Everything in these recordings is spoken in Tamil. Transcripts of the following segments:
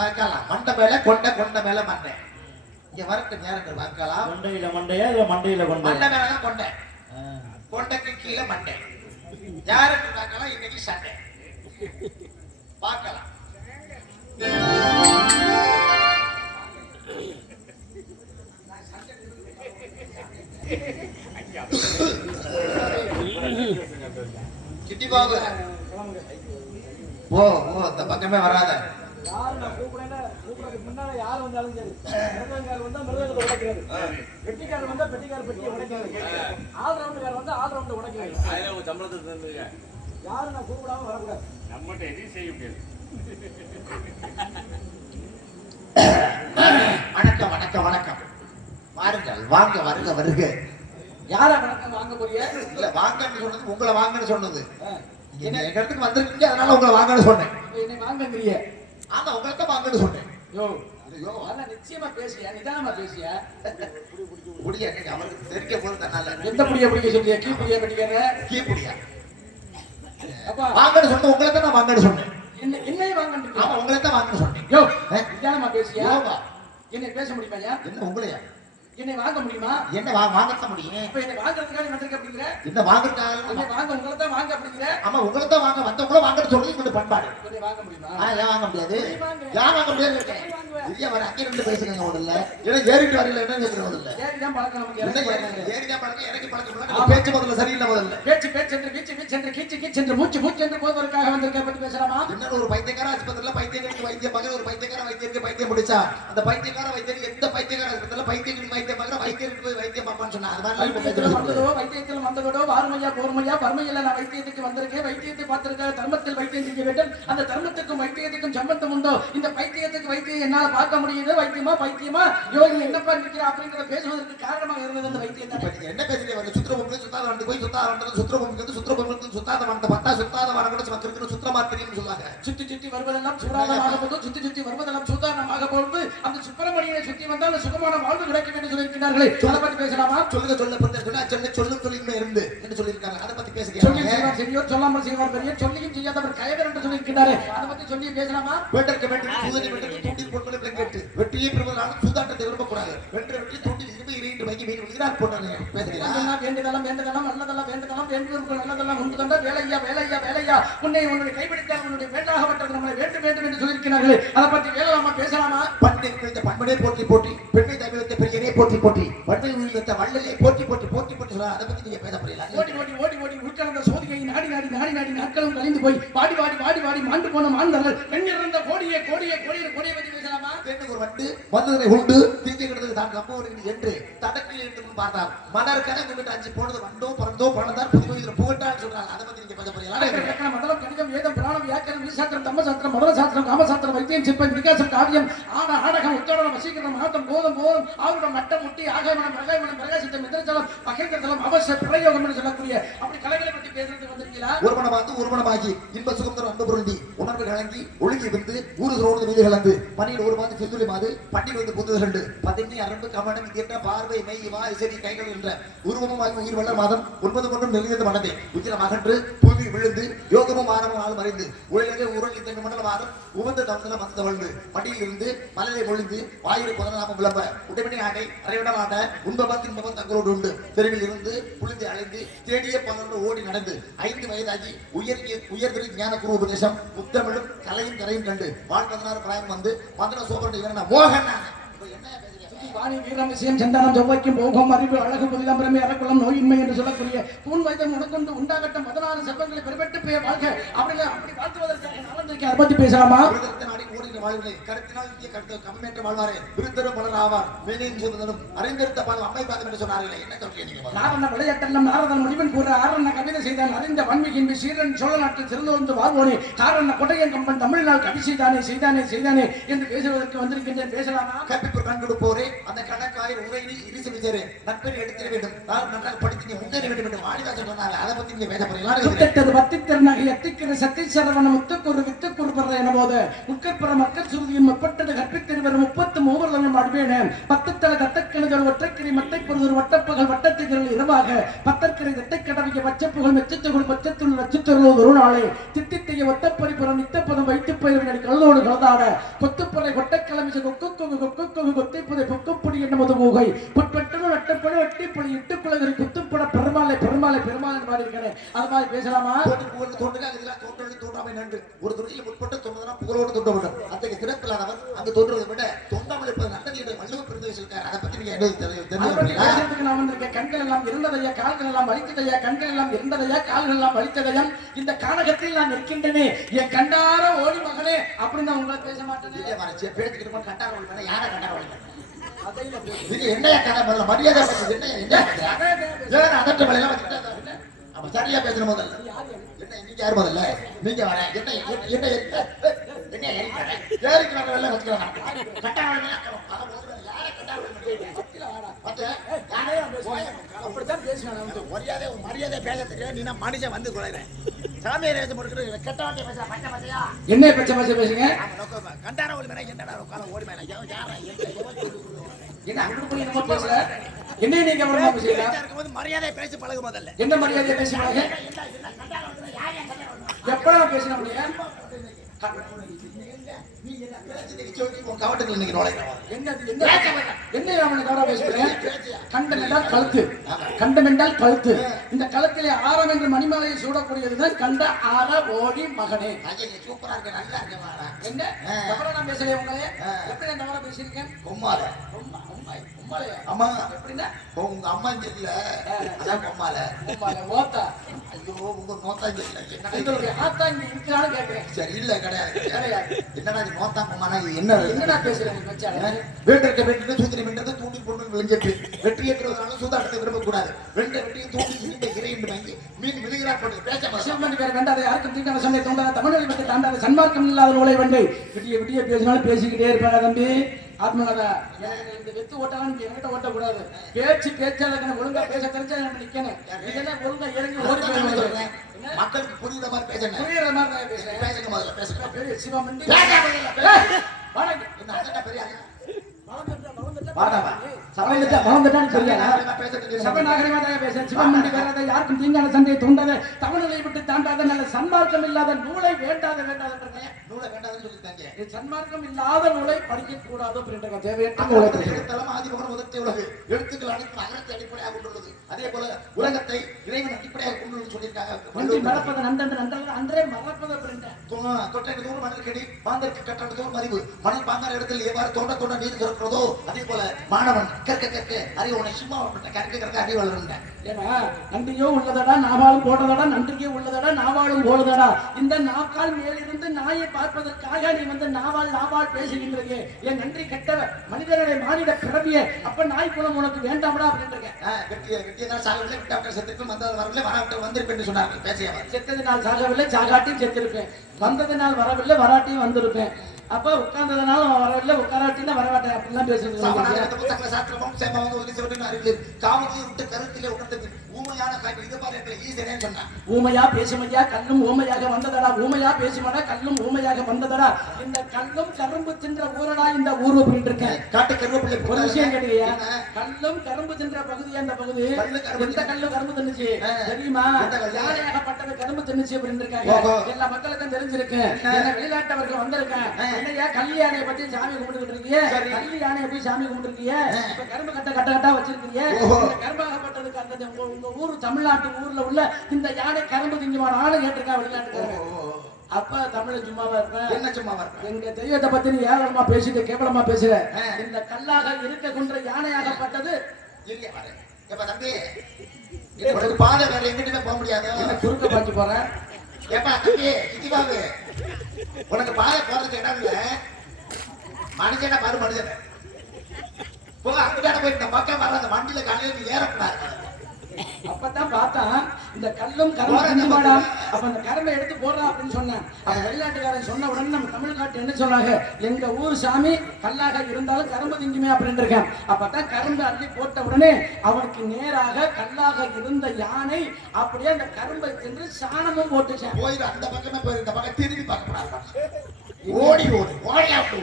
பார்க்கலாம். மண்டை மேல கொண்ட கொண்ட மேல மண்டை. இங்க வரட்டு நேரங்கள் பார்க்கலாம். மண்டையில மண்டையா இல்ல மண்டையில கொண்டை? மண்டை மேல தான் கொண்டை. கொண்டைக்கு கீழே மண்டை. யாருக்கு பார்க்கலாம் இன்னைக்கு சண்டை. பார்க்கலாம். சிட்டி பாபு ஓ ஓ இந்த பக்கமே வராத. யாரு நான் கூப்பிடுறதுக்கு முன்னால யார் வந்தாலும் சரி, மிருதங்கார் வந்தா மிருதங்கத்தை உடைக்கிறது, பெட்டிக்காரர் வந்தா பெட்டிக்கார பெட்டியை உடைக்கிறது, ஆல்ரவுண்டுக்கார் வந்தா ஆல்ரவுண்டை உடைக்கிறது. சம்பளத்தை யாரு நான் கூப்பிடாம வரக்கூடாது. நம்மகிட்ட எதையும் செய்ய முடியாது. வணக்கம் வணக்கம் வணக்கம். வாருங்கள் வாங்க வருக வருக. யாரா வணக்கம் வாங்க போறிய? இல்ல வாங்கன்னு சொன்னது உங்களை வாங்கன்னு சொன்னது. என்ன எங்க இடத்துக்கு வந்திருக்கீங்க அதனால உங்களை வாங்கன்னு சொன்னேன். என்னை வாங்கங்கறிய? ஆமா உங்களை வாங்கன்னு சொன்னேன். யோ ஐயோ அத நிச்சயமா பேசியா, நிதானமா பேசியா. புடியா கேக்க அவருக்கு தெரிஞ்ச போது தன்னால. எந்த புடியா பிடிக்க சொல்றியா? கீ புடியா பிடிக்கற? கீ புடியா. அப்பா வாங்கன்னு சொன்ன உங்களை தான் நான் வாங்கன்னு சொன்னேன். என்னைய வாங்கன்னு? ஆமா உங்களை தான் வாங்கன்னு சொன்னேன். யோ நிதானமா பேசியா. என்ன பேச முடியுமாயா? என்ன உங்களையா? என்னை வாங்க முடியுமா? என்ன வாங்கத்தான் முடியும். இப்ப என்னை வாங்குறதுக்காக வந்திருக்க அப்படிங்கிற? என்ன வாங்குறதுக்காக? என்னை வாங்க உங்களை தான் வாங்க அப்படிங்கிற? ஆமா உங்களை தான் வாங்க வந்தவங்கள வாங்கன்னு சொல்லி இந்த பண்பாடு. என்னை வாங்க முடியுமா? ஏன் வாங்க முடியாது? ஏன் வாங்க முடியாது? இல்லையா வர அங்கே ரெண்டு பேசுங்க முதல்ல. ஏன்னா ஏறிட்டு வரல என்ன கேட்கற முதல்ல. ஏறிதான் பழக்கம் நமக்கு. ஏறிதான் பழக்கம் எனக்கு பழக்கம் இல்ல. பேச்சு முதல்ல சரியில்லை முதல்ல. பேச்சு என்று வீச்சு என்று கீச்சு என்று மூச்சு என்று போவதற்காக வந்திருக்க பத்தி பேசலாமா? என்ன ஒரு பைத்தியக்கார ஆஸ்பத்திரியில பைத்தியங்களுக்கு வைத்தியம் பார்க்க ஒரு பைத்தியக்கார வைத்தியருக்கு வைத்தியம் முடிச்சா அந்த பைத்தியக்கார வைத்தியர் எந்த பைத்தியக்கார ஆஸ்பத்திரியில பைத்தியங்களுக்கு வைத்தியம் பார்க்க வைத்தியருக்கு போய் வைத்தியம் பார்ப்பான்னு சொன்னா அது மாதிரி வைத்தியத்தில் வந்ததோட வாருமையா போர்மையா வறுமையில நான் வைத்தியத்துக்கு வந்திருக்கேன். வைத்தியத்தை பார்த்திருக்க தர்மத்தில் வைத்தியம் செய்ய வேண்டும். அந்த தர்மத்துக்கும் வைத்தியத்துக்கும் சம்பந்தம் உண்டோ? இந்த பைத்தியத்துக்கு வைத்தியம் என்னால பார்க்க முடியுது. வைத்தியமா பைத்தியமா யோகி என்னப்பா இருக்கிற அப்படிங்கிற பேசுவதற்கு காரணமாக இருந்தது அந்த வைத்தியம் தான். என்ன பேசுறீங்க? சுத்திரபூமிக்கு சுத்தாத வந்து போய் சுத்தாத சுத்திரபூமிக்கு சுத்தாத வந்த பட்டா சுத்தாத வரக்கூட மக்களுக்கு சுத்திரமாத்திரின்னு சொல்லுவாங்க. சுத்தி சுத்தி வருவதெல்லாம் சூடானமாக போது, சுத்தி சுத்தி வருவதெல்லாம் சூதானமாக போது அந்த சுப்பிரமணியனை சுத்தி வந்தால் சுகமான வாழ்வு கிடைக்கும் என்று சொல்லியிருக்கிறார்களே. அதை பத்தி பேசலாமா? சொல்லுங்க சொல்லுங்க இருந்து என்று சொல்லியிருக்காங்க. அதை பத்தி பேசுகிறேன். செய்யோர் சொல்லாமல் செய்வார் பெரியர், சொல்லியும் செய்யாதவர் கயவர் என்று சொல்லியிருக்கிறாரே. அதை பத்தி சொல்லி பேசலாமா? வேட்டருக்கு வேட்டை சூதனை வேட்டை தூண்டில் போட்டு கேட்டு வெற்றியை பெறுவதனால சூதாட்டத்தை விரும்பக்கூடாது. வெற்றி வெற்றி தூண்டில் இரும்பு இறைந்து வைக்க மீன் விழுகிறார் போட்டாங்க. பேசுகிறேன். வேண்டுதலாம் வேண்டுதலாம் நல்லதெல்லாம் வேண்டுதலாம் வேண்டுவதற்கு நல்லதெல்லாம் உண்டு தந்தா வேலையா வேலையா வேலையா உன்னை உன்னுடைய கைப்பிடித்தால் உன்னுடைய வேண்டாகப்பட்டது நம்மளை வேண்டும் வேண்டும் என்று சொல்லியிருக்கிறார்களே. அதை பத்தி வேலாமா பேசலாமா? பண்டை குறித்த பண்பனே போற்றி போற்றி பெண்ணை தமிழத்தை பெரியனே போற்றி போற்றி பண்பை உயிரிழந்த வள்ளலே போற்றி போற்றி போற்றி போற்றி சொல்ல அதை பத்தி நீங்க பேச முடியல. ஓடி ஓடி ஓடி ஓடி உட்கலந்த சோதியை நாடி நாடி நாடி நாடி நாட்களும் கழிந்து போய் வாடி வாடி வாடி வாடி மாண்டு போன மாண்டர்கள் பெண் இறந்த கோடியே கோடியே கோடியே கோடியை பத்தி பேசலாமா? ஒரு வண்டு வந்ததனை உண்டு உண்டு தீங்கு கிடந்தது தான் கம்பவர்கள் என்று தடக்கில் என்று பார்த்தார் மலர் கணக்கு விட்டு 5 போனது வண்டோ பறந்தோ பணந்தார் புதுமையில் புகட்டான்னு சொல்றாங்க. அதை பத்தி நீங்க பேச போறீங்களா? மதம் கணிதம் வேதம் புராணம் வியாக்கரணம் வீசாத்திரம் தம்மசாஸ்திரம் மதுர சாஸ்திரம் காமசாஸ்திரம் வைத்தியம் சிற்பம் விகாசம் காவியம் ஆடகம் உத்தோடனம் வசீகரணம் மாதம் போதம் போதம் அவருடைய மட்டம் முட்டி ஆகாயமனம் பிரகாயமனம் பிரகாசித்தம் மிதச்சலம் மகேந்திரத்தலம் அவசிய பிரயோகம் என்று சொல்லக்கூடிய அப்படி கலைகளை பற்றி பேசுறதுக்கு வந்திருக்கீங்களா? ஒருமணம் பார்த்து ஒருமணமாகி இன்ப சுகம் தரும் அன்பு பொருந்தி உணர்வு கலங்கி ஒழுங்கி வந்து ஊரு சோடு வீடு கலந்து பணியில் ஒரு மாதம் செந்துளி மாது பட்டி வந்து புது ரெண்டு 18 அரம்பு கமனம் என்ற பார்வை மெய் வா இசை கைகள் என்ற உருவமாகி உயிர் வளர் மாதம் 9 கொண்டும் நெருங்கியது மனதை உச்சிரம் அகன்று பூமி விழுந்து யோகமும் ஆரமும் ஆள் மறைந்து உலகே உருள் இந்த மண்டல மாதம் உகந்த தவந்தல மந்த வளர்ந்து பட்டியில் இருந்து மலரை பொழிந்து வாயிறு புதனாம விளம்ப உடனடி ஆடை அரைவிடமாட்ட உண்பபம் தின்பபம் தங்களோடு உண்டு தெருவில் இருந்து புழுந்து அழைந்து தேடிய பலரோடு ஓடி நடந்து 5 வயதாகி உயர்திரு ஞான குரு உபதேசம் முத்தமிழும் கலையும் கரையும் கண்டு வாழ் 16 பிராயம் வந்து மந்திர சோபரன் இவன மோகன் வாணி வீரம் விஷயம் சந்தானம் செவ்வாய்க்கும் போகம் அறிவு அழகு புதிலம் பிரமை அறக்குளம் நோயின்மை என்று சொல்லக்கூடிய பூன் வைத்தம் உனக்கொண்டு உண்டாகட்டும் 16 செல்வங்களை பெருபெட்டு பெயர் வாழ்க அப்படி வாழ்த்துவதற்காக நடந்திருக்கேன். அதை பத்தி பேசலாமா? கருத்தினால் கருத்து கம்மேற்ற வாழ்வாரே விருத்தரும் பலர் ஆவார் மேலும் சொல்வதும் அறிந்திருத்த பல அம்மை பாதம் என்று சொன்னார்களே. என்ன சொல்றீங்க? நாரண விளையாட்டெல்லாம் நாரதன் முடிவன் கூற ஆரண கவிதை செய்தான் அறிந்த வன்மிகின் சீரன் சோழ நாட்டில் சிறந்து வந்து வாழ்வோனே காரண கொட்டையன் கம்பன் தமிழ்நாள் கவி செய்தானே என்று பேசுவதற்கு வந்திருக்கின்றேன். பேசலாமா? கற்பிப்பு கண் கொடுப்போரே அந்த கணக்காயர் உரையில் இரிசு விஜயரே நட்பெறி எடுத்திட வேண்டும் யாரும் நன்றாக படித்து நீ முன்னேற வேண்டும் என்று வாடிதான் சொன்னாங்க. அதை பத்தி நீங்க பேச போறீங்களா? பத்தித்திறனாக எத்திக்கிற சத்தி சரவண முத்துக்குரு வித்துக்குரு படுற என போது உட்கற்புற மக்கள் சுருதியும் முப்பட்டது கற்பித்திருவர் 33 அடுவேனேன் 10 தல கத்தக்கிணகள் ஒற்றைக்கிரி மட்டை பொருள் வட்டப்பகல் வட்டத்திகள் இரவாக பத்தற்கரை திட்டை கடவிய பச்சப்புகள் மெச்சத்துகள் பச்சத்துள் நச்சுத்தருள் ஒரு நாளே திட்டித்தைய ஒத்தப்பரிபுறம் நித்தப்பதம் வைத்து பயிர்கள் கல்லோடு கலந்தாட கொத்துப்பறை கொட்டக்கிழமை கொத்தைப்பதை பொக்குப்படி என்னமது மூகை புட்பட்டு நட்டப்படு வெட்டிப்படி இட்டுக்குலகரை குத்துப்பட பெருமாளை பாடியிருக்கிறேன். அது மாதிரி பேசலாமா? ஒரு துறையில் முற்பட்டு தோன்றதுனா புகழோடு தோன்ற வேண்டும். அத்தகைய சிறப்பில்லாதவர் அங்கு தோன்றுவதை விட தொண்டாமல் இருப்பது நல்லது என்று வள்ளுவர் பெருந்து வச்சிருக்காரு. அதை பத்தி நீங்க என்ன நான் வந்திருக்கேன். கண்கள் எல்லாம் இருந்ததையா கால்கள் எல்லாம் வலித்ததையா கண்கள் எல்லாம் இருந்ததையா கால்கள் எல்லாம் வலித்ததையா இந்த கானகத்தில் நான் நிற்கின்றனே என் கண்டார ஓடி மகனே அப்படின்னு உங்களை பேச மாட்டேன். பேசிக்கிட்டு கண்டார ஓடி வேணா யாரை கண்டார ஓடி என்னையா கதை முதல்ல மரியாதை அதட்ட வேலையெல்லாம் வச்சுட்டு அப்ப சரியா பேசுற முதல்ல என்ன நீங்க யார் முதல்ல நீங்க வர என்ன என்ன என்ன ஏறிக்கு வர வேலை வச்சுக்கலாம் மரியாதை பேச தெரியாது நீ மனுஷன் வந்து குறைறேன் சாமியார் என்ன பச்சை பச்சை பேசுங்க கண்டார ஓடி மேல என்னடா ஓடி மேல என்ன நீங்க மரியாதை பேசி பழகு முதல்ல என்ன மரியாதை பேசி பழகு எப்படா பேசின கழுத்து இந்த களத்திலே ஆரம் என்று மணிமாலையை சூடக்கூடியதுதான் கண்ட ஆர ஓடி மகனே. சூப்பரா இருக்கு நல்லா இருக்கு. என்ன நான் பேசலையே உங்களே எப்படி தவறா பேசியிருக்கேன்? அம்மா எப்படின்னா உங்க அம்மா தெரியல அதான் பொம்மால ஓத்தா ஐயோ உங்க நோத்தா தெரியல ஆத்தா இங்க இருக்கிறான்னு கேட்கிறேன். சரி இல்ல கிடையாது என்னடா இது நோத்தா பொம்மானா என்னடா பேசுறேன் வேண்டிருக்க வேண்டிய சூத்திரம் வென்றது தூண்டி பொண்ணு விளைஞ்சிட்டு வெற்றி ஏற்றுவதனால சூதாட்டத்தை விரும்பக்கூடாது வெற்றியும் தூண்டி இந்த இறை என்று வாங்கி மீன் விழுகிறார் போட்டு பேச சிவமணி பேர் வேண்டாத யாருக்கும் தீண்டான சண்டை தோண்டாத தமிழ் பற்றி தாண்டாத சன்மார்க்கம் இல்லாத நூலை வெண்டை விட்டிய பேசினாலும் பேசிக்கிட்டே இருப்பாங்க தம்பி. ஆத்மநாதா இந்த வெத்து ஓட்டாலும் என்கிட்ட ஓட்டக்கூடாது. பேச்சாளர் ஒழுங்கா பேச தெரிஞ்சா நம்ம நிக்கணும். இதெல்லாம் ஒழுங்கா இறங்கி ஓடி போய் மக்களுக்கு புரியுற மாதிரி பேசுங்க. புரியுற மாதிரி பேசுறேன். பேசுங்க முதல்ல பேசுங்க. பெரிய சிவமண்டி பெரிய யாருக்கும் தீங்கான சண்டையை தோண்டாத தமிழை விட்டு தாண்டாத நல்ல சன்மார்க்கம் இல்லாத நூலை வேண்டாத நூலை வேண்டாதுன்னு சொல்லிட்டாங்க. சன்மார்க்கம் இல்லாத நூலை படிக்க கூடாது தேவையற்ற ஆதிபகன் முதற்கை உலகு எழுத்துக்கள் அனைத்தும் அகரத்தை அடிப்படையாக கொண்டுள்ளது. அதே போல உலகத்தை இறைவன் அடிப்படையாக கொண்டுள்ளது சொல்லியிருக்காங்க. மறப்பது நன்றன்று அன்றே மறப்பது தொட்டை தூர் மணல் கடி பாந்தற்கு கட்டண தூர் மறிவு மணல் பாந்தார் இடத்தில் எவ்வாறு தோண்ட நீர் திறக்கிறதோ அதே போல மாணவன் கற்க அறிவுனை சும்மா கற்க அறிவு வளர்ந்தேன். ஏன்னா நன்றியோ உள்ளதடா நாவாலும் போடுறதடா நன்றியோ உள்ளதடா நாவாலும் போடுதடா இந்த நாக்கால் மேலிருந்து நாயை பார்ப்பதற்காக நீ வந்து நாவால் பேசுகின்றீங்க. என் நன்றி கெட்டவர் மனித மனிதனுடைய மானிட பிறவிய அப்ப நாய் குணம் உனக்கு வேண்டாமடா அப்படின்னு இருக்கேன். வெட்டியதான் சாகவில்லை, விட்டாவிட்ட செத்துக்கு வந்தது வரவில்லை, வராவிட்ட வந்திருப்பேன்னு சொன்னார்கள் பேசியவர். செத்தது நாள் சாகவில்லை, சாகாட்டியும் செத்திருப்பேன். வந்தது நாள் வரவில்லை, வராட்டியும் வந்திருப்பேன். அப்ப உட்கார்ந்ததுனால வரவில்லை, உட்காராட்டினா வரமாட்டேன் அப்படிலாம் பேசுறது. சாஸ்திரமும் சேமமாக உதவி செய்வது அறிவியல் காவலியை விட்டு கருத்திலே உணர்ந்தது ஊமையான காட்சி இது பாரு எங்களை ஈசனேன்னு சொன்னான். ஊமையா பேசுமையா கல்லும் ஊமையாக வந்ததடா, ஊமையா பேசுமடா கல்லும் ஊமையாக வந்ததடா. இந்த கல்லும் கரும்பு தின்ற ஊரடா இந்த ஊர் அப்படின்னு இருக்கேன். காட்டு கருவேப்பிள்ளை ஒரு விஷயம் கேட்டீங்க, கல்லும் கரும்பு தின்ற பகுதியா இந்த பகுதி. எந்த கல்லு கரும்பு தின்னுச்சு தெரியுமா? யானையாகப்பட்டது கரும்பு தின்னுச்சு அப்படின்னு இருக்காங்க. எல்லா மக்களுக்கும் தெரிஞ்சிருக்கு. வெளிநாட்டவர்கள் வந்திருக்கேன். என்னையா கல் யானையை பத்தி சாமி கும்பிட்டு இருக்கீங்க, கல் யானையை போய் சாமி கும்பிட்டு இருக்கீங்க, இப்ப கரும்பு கட்ட கட்ட கட்டா வச்சிருக்கீங்க. இந்த கரும்பாகப்பட்டதுக்கு அந்த உங்க ஊர் தமிழ்நாட்டு ஊர்ல உள்ள இந்த யானை கரும்பு திங்குமான ஆளு கேட்டிருக்கா வெளிநாட்டுக்காரங்க. அப்ப தமிழ் சும்மாவா இருப்பேன், என்ன சும்மாவா இருப்பேன்? எங்க தெய்வத்தை பத்தி நீ ஏளனமா பேசிட்டு கேவலமா பேசுற. இந்த கல்லாக இருக்க கொன்ற யானையாகப்பட்டது இல்லையா பாரு. எப்ப தம்பி உனக்கு பாதை வேற எங்கிட்டுமே போக முடியாது, என்ன குறுக்க பாய்ச்சி போறேன். ஏப்பா தம்பி சித்திபாபு உனக்கு பாதை போறதுக்கு இடம் இல்ல, மனுஷன மறு மனுஷன போக அங்கிட்ட போய் இந்த பக்கம் வர அந்த வண்டியில காலையில ஏறக்கூடாது. அப்பதான் பார்த்தா இந்த கல்லும் கரும்பு. அப்ப அந்த கரும்பை எடுத்து போடுறா அப்படின்னு சொன்னேன். அப்ப வெளிநாட்டுக்காரன் சொன்ன உடனே நம்ம தமிழ்நாட்டு என்ன சொன்னாங்க, எங்க ஊர் சாமி கல்லாக இருந்தாலும் கரும்பு திங்குமே அப்படின்னு இருக்கேன். அப்பதான் கரும்பு அள்ளி போட்ட உடனே அவனுக்கு நேராக கல்லாக இருந்த யானை அப்படியே அந்த கரும்பை தின்று சாணமும் போட்டுச்சேன். போயிரு அந்த பக்கமே போயிரு, இந்த பக்கம் திரும்பி பார்க்க ஓடி ஓடு ஓடியா போ.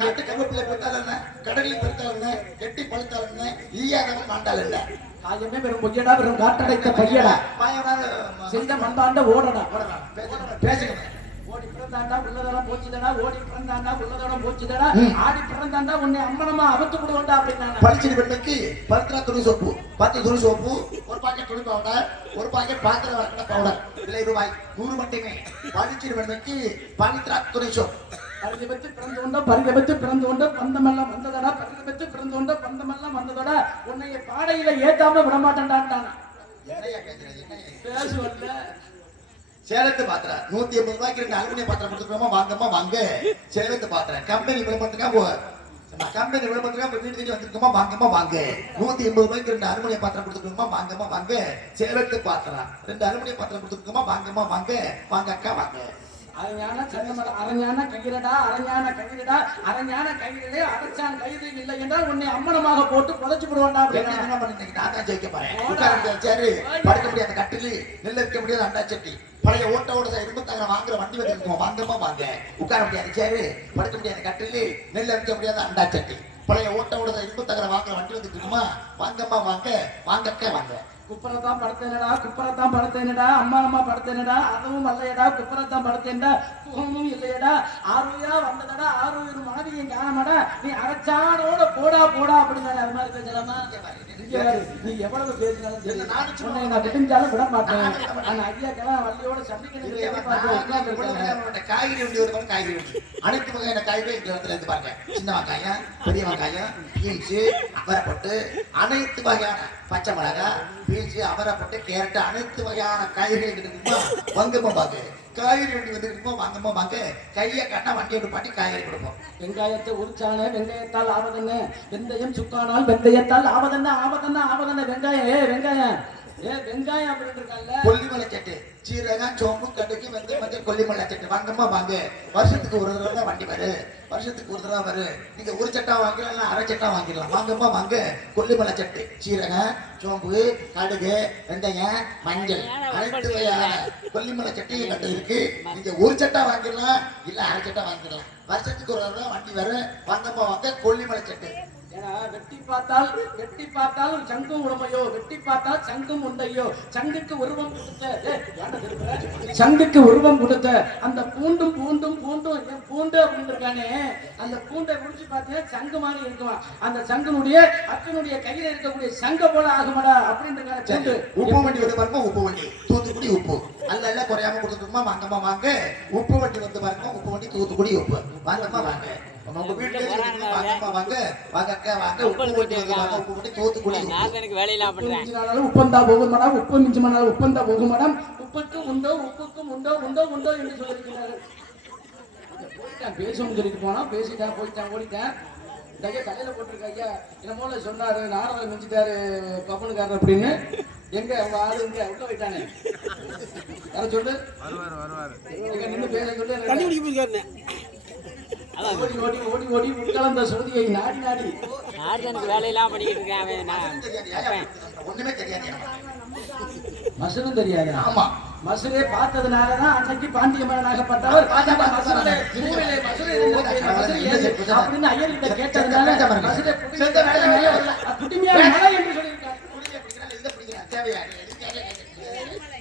காட்டு கருவேப்பிள்ளை பெற்றால் என்ன, கடலில் பெற்றால் என்ன, கெட்டி பழுத்தால் என்ன, ஈயாதவன் மாண்டால் என்ன. காயமே வெறும் பொய்யடா, வெறும் காட்டடைத்த பையடா, செய்த மண்டாண்ட ஓடடா. பேசுகிறேன். ஓடி பிறந்தாண்டா உள்ளதெல்லாம் போச்சுதடா, ஓடி பிறந்தாண்டா உள்ளதெல்லாம் போச்சுதடா, ஆடி பிறந்தாண்டா உன்னை அம்மனமா அவுத்து விடுவோண்டா அப்படின்னா. பளிச்சு பெண்ணுக்கு பருத்திரா துணி சோப்பு, 10 துணி சோப்பு, ஒரு பாக்கெட் துணி பவுடர், ஒரு பாக்கெட் பாத்திரம் வளர்க்கிற பவுடர், விலை ரூபாய் 100 மட்டுமே. பளிச்சு பெண்ணுக்கு பவித்ரா துணி சோப்பு. பரிதபத்து பிறந்து கொண்டோ பந்தமெல்லாம் வந்ததடா, பரிதபத்து பிறந்து கொண்டோ பந்தமெல்லாம் வந்ததடா, உன்னைய பாடையில ஏத்தாம விட மாட்டேன்டான். பேசுவல்ல சேலத்து பாத்திரம் 180 ரூபாய்க்கு 2 அலுமினியம் பாத்திரம் கொடுத்துக்கோமா, வாங்கம்மா வாங்க. சேலத்து பாத்திரம் கம்பெனி விளம்பரத்துக்கா கம்பெனி விளம்பரத்துக்கா வீட்டு தேடி வந்திருக்கோமா, வாங்கம்மா வாங்க. 180 ரூபாய்க்கு 2 அலுமினியம் பாத்திரம் கொடுத்துக்கோமா, வாங்கம்மா வாங்க. சேலத்து பாத்திரம் 2 அலுமினியம் பாத்திரம் கொடுத்துக்கோமா, வாங்கம்மா வாங்க. வாங்க அக்கா வாங்க. அரஞான சன்னமட அரஞான கயிறடா, அரஞான கயிறடா, அரஞான கயிறிலே அரைச்சான் கயிறு இல்லை என்றால் உன்னை அம்மனமாக போட்டு புதைச்சு விடுவாண்டா. என்ன பண்ணிட்டு நான் தான் ஜெயிக்க போறேன். உட்கார முடியாது சேரு, படுக்க முடியாத கட்டிலு, நெல் இருக்க முடியாது அண்டா சட்டி, பழைய ஓட்ட இரும்பு தகர வாங்குற வண்டி வந்துருக்கோம், வாங்கம்மா வாங்க. உட்கார முடியாது சேரு, படுக்க முடியாத கட்டிலு, நெல் இருக்க முடியாத அண்டா சட்டி, பழைய ஓட்ட இரும்பு தகர வாங்குற வண்டி வந்துருக்குமா, வாங்கம்மா வாங்க. வாங்கக்க வாங்க. குப்பரத்தான் படுத்தேனடா, அம்மா படுத்தேனடா, அதுவும் அல்லையடா, குப்பரத்தான் படுத்தேன்டா, குகமும் இல்லையடா, ஆறுயா வந்ததடா, 6 மாவியும் காணமாடா, நீ அரைச்சானோட போடா அப்படின்னு அது மாதிரி பேசலாமா? நீ எவ்வளவு பேசினாலும் நான் விடுஞ்சாலும் விட மாட்டேன். ஆனா ஐயாக்கெல்லாம் வள்ளியோட சந்திக்கணும். காய்கறி வண்டி ஒரு காய்கறி வண்டி, அனைத்து வகையான காய்கறி இந்த இடத்துல இருந்து பாருங்க. சின்ன வெங்காயம், பெரிய வெங்காயம், பீன்ஸ், அவரைப்பட்டு, அனைத்து வகையான பச்சை மிளகாய், பீன்ஸ், அவரைப்பட்டு, கேரட், அனைத்து வகையான காய்கறி இருக்குமா, வாங்கம்மா வாங்க. காய்கறி வண்டி வந்துருக்குமோ, வாங்கம்மா வாங்க. கையை கண்ணா வண்டியோட பாட்டி காய்கறி கொடுப்போம். வெங்காயத்தை உரிச்சானே வெங்காயத்தால் ஆவதென்ன, வெந்தயம் சுக்கானால் வெந்தயத்தால் ஆவதென்ன வெங்காயம் வெங்காயம் அப்படின்னு இருக்காங்க. கொல்லிமலை சட்டு, சீரகம், சோம்பு, கடுகு, வெந்தயம், மஞ்சள், கொல்லிமலை சட்டு, வாங்கம்மா வாங்க. வருஷத்துக்கு ஒரு தடவை தான் வண்டி வரு, வருஷத்துக்கு ஒரு தடவை வரு. நீங்க ஒரு சட்டா வாங்கிடலாம், அரை சட்டா வாங்கிடலாம். வாங்கம்மா வாங்க. கொல்லிமலை சட்டு, சீரகம், சோம்பு, கடுகு, வெந்தயம், மஞ்சள், அனைத்து வகையான கொல்லிமலை சட்டு கட்டு இருக்கு. நீங்க ஒரு சட்டா வாங்கிடலாம், இல்ல அரை சட்டா வாங்கிடலாம். வருஷத்துக்கு ஒரு தடவை வண்டி வரு, வாங்கம்மா வாங்க. கொல்லிமலை சட்டு. வெட்டி பார்த்தால் சங்கும் உடமையோ, வெட்டி பார்த்தால் சங்கும் உண்டையோ, சங்குக்கு உருவம் கொடுத்த அந்த பூண்டும் பூண்டு அப்படின்னு இருக்கானே, அந்த பூண்டை முடிச்சு பார்த்தீங்கன்னா சங்கு மாதிரி இருக்குமா. அந்த சங்கனுடைய அக்கனுடைய கையில இருக்கக்கூடிய சங்க போல ஆகுமாடா அப்படின்னு இருக்காங்க. உப்பு வண்டி வந்து பாருங்க, உப்பு வண்டி தூத்துக்குடி உப்பு அல்ல குறையாம கொடுத்துருக்குமா, வாங்கம்மா வாங்க. உப்பு வண்டி வந்து பாருங்க, உப்பு வண்டி தூத்துக்குடி உப்பு, வாங்கம்மா வாங்க. உங்க வீட்டுல வாங்கம்மா வாங்க. வாங்க வாங்க. உப்பு வண்டி வந்து வாங்க, உப்பு வண்டி தூத்துக்குடி உப்பந்தா போகும் மேடம், உப்பு மிஞ்சி மணால் உப்பந்தா போகும் மேடம், உப்புக்கும் உண்டோ என்று சொல்லியிருக்கிறார்கள். போயிட்டான் பேசணும்னு சொல்லிட்டு போனா பேசிட்டான் போயிட்டான் ஓடிட்டான். இந்த ஐயா தலையில போட்டிருக்க ஐயா என்னமோல சொன்னாரு நாரதர் மிஞ்சிட்டாரு கப்பனுக்காரர் அப்படின்னு. எங்க அவங்க ஆளு இங்க உள்ள போயிட்டானே யார சொல்லு எங்க நின்று பேச சொல்லு. ஓடி ஓடி ஓடி ஓடி உட்கார்ந்த சுருதியை நாடி நாடி வேலையெல்லாம் பண்ணிக்கிட்டு இருக்கேன் ஒண்ணுமே தெரியாது. மசுரும் தெரியாது. ஆமா, மசுரை பார்த்ததுனாலதான் அன்னைக்கு பாண்டிய மன்னனாகப்பட்டவர் மசுரை ஊரிலே மசுரை அப்படின்னு ஐயர் கிட்ட கேட்டதுனால மசுரை புதுமையான மலை என்று சொல்லியிருக்காங்க.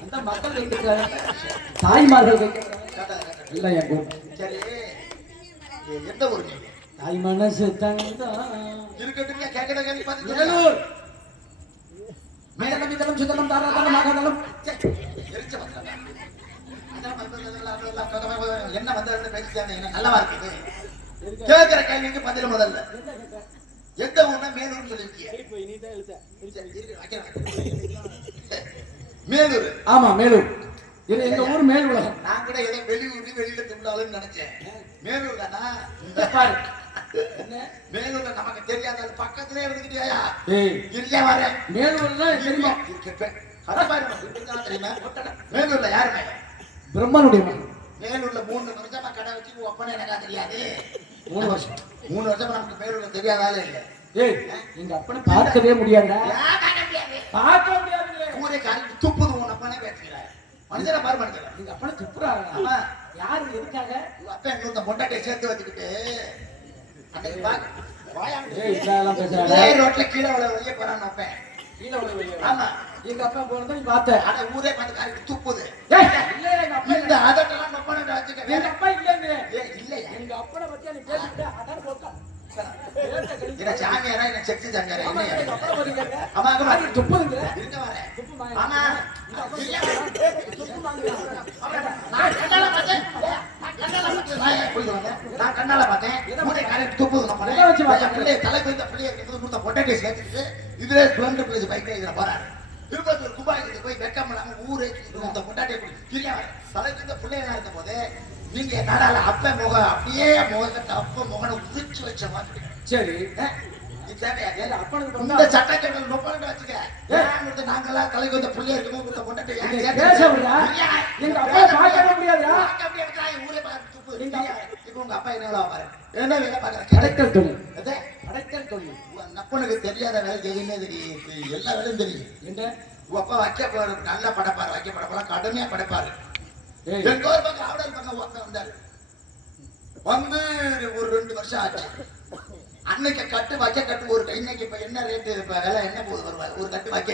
அந்த மக்கள் வைக்கிறாங்க, தாய்மார்கள் வைக்கிறாங்க. இல்ல என் சரி, எந்த ஊரு நீங்க? தாய் மனசு தந்தா இருக்கட்டுங்க, கேட்கற கேள்வி பார்த்து வேலூர் மேதலம் இதலம் சுதலம் தாராதலம் ஆகாதலம் எரிச்ச வந்தாங்க. என்ன வந்ததுன்னு பேசிட்டாங்க, என்ன நல்லவா இருக்குது. கேட்கிற கேள்விக்கு பதில் முதல்ல எந்த ஊர்னா மேலூர்னு சொல்லிருக்கீங்க. மேலூர். ஆமா மேலூர். இது எங்க ஊர் மேல் உலகம். நான் கூட ஏதோ வெளியூர்ல வெளியில திருந்தாலும் நினைச்சேன். மேலூர் தானா? பாரு என்ன மேலூர்ல நமக்கு தெரியாத பக்கத்திலே இருந்துக்கிட்டியா? ஏய் இல்ல வரேன். மேலூர்ல தெரியுமா? தெரியுமா? மேலூர்ல யாருமே பிரம்மனுடைய மகன். மேலூர்ல 3 வருஷமா கடை வச்சு ஒப்பனை எனக்கா தெரியாது. 3 வருஷம் 3 வருஷமா நமக்கு மேலூர்ல தெரியாதாலே இல்ல. ஏய் எங்க அப்பனை பார்க்கவே முடியாதா? ஏன் பார்க்க முடியாது? பார்க்க முடியாதுங்களே. ஊரே காரிட்டு துப்புது உன் அப்பனே பேசுகிறார். மனுஷனை பாரு மனுஷன். எங்க அப்பனை துப்புறாங்க. ஆமா, யாரு எதுக்காக? உங்க அப்பா இன்னொரு பொண்டாட்டியை சேர்த்து வச்சுக்கிட்டு அன்னைக்கு பாக்க ஏய் இதெல்லாம் பேசுறாங்க. ரோட்ல கீழே வெளியே போறான்னு அப்பேன். கீழ விட வெளிய. ஆமா, எங்க அப்பா போனதை நீ பார்த்த. ஆனா ஊரே பார்த்து காரிட்டு துப்புது. ஏய் இல்ல எங்க அப்பா இந்த அதட்டெல்லாம் ஒப்பனை வச்சுக்க. எங்க அப்பா இல்லங்க. ஏய் இல்லையா? எங்க அப்பனை பத்தி நீ பேசிட்ட அதான் போட்டா. என்ன சாமியாரா என்ன செக்ஸ் சாமியாரா ஆமா இல்லையா? எங்க அப்பா பத்தி கேக்க. ஆமா, அங்க அது துப்புதுங்க. இருக்க வரேன். துப்பு மாங்க. ஆமா, துப்பு மாங்க. நான் கண்ணால பார்த்தேன். நான் கண்ணால பார்த்தேன். ஊரே காரிட்டு துப்புது நம்ம. எதை வச்சு பார்த்தா? பிள்ளை தலைக்கு இந்த பிள்ளைய இருக்குது கொடுத்த பொண்டாட்டியை சேர்த்துட்டு இதுல ஸ்ப்ளெண்டர் பிளேஸ் பைக்ல இதுல போறாரு. திருப்பத்தூர் குபாய்க்கு போய் வெக்கம் இல்லாம ஊரே இந்த பொண்டாட்டியை கிளியா தலைக்கு இந்த பிள்ளையா இருக்கும் போது நீங்க நடால அப்ப முகம் அப்படியே முகத்தை அப்ப முகனை உதிச்சு வச்ச மாதிரி. சரி இது தேவையா? ஏல அப்பனுக்கு இந்த சட்டக்கட்டல் நொப்பலன்னு வச்சுக்க. ஏன் நாங்கெல்லாம் தலைக்கு வந்த புள்ளியா இருக்கும்போது கொடுத்த பொண்டாட்டி பேச விடுறா. எங்க அப்பா பார்க்கவே முடியாதுடா. ஊரே பார்த்து துப்பு. இப்ப உங்க அப்பா என்ன பாரு, என்ன வேலை பாக்குற? அடைக்கல் தொழில். அதே அடைக்கல் தொழில். நப்பனுக்கு தெரியாத வேலை எதுவுமே தெரியும். எல்லா வேலையும் தெரியும். என்ன உங்க அப்பா வைக்க போற நல்லா படைப்பாரு, வைக்க படைப்பாரு, கடுமையா படைப்பாரு. ஏய் எங்க ஒரு பக்கம் ஆவடர் பக்கம் ஒருத்தன் வந்தாரு. வந்து ஒரு 2 வருஷம் ஆச்சு. அன்னைக்கு கட்டு வைக்க கட்டு ஒரு இன்னைக்கு இப்ப என்ன ரேட்டு, இப்ப விலை என்ன போகுது வருவாரு ஒரு கட்டு வைக்க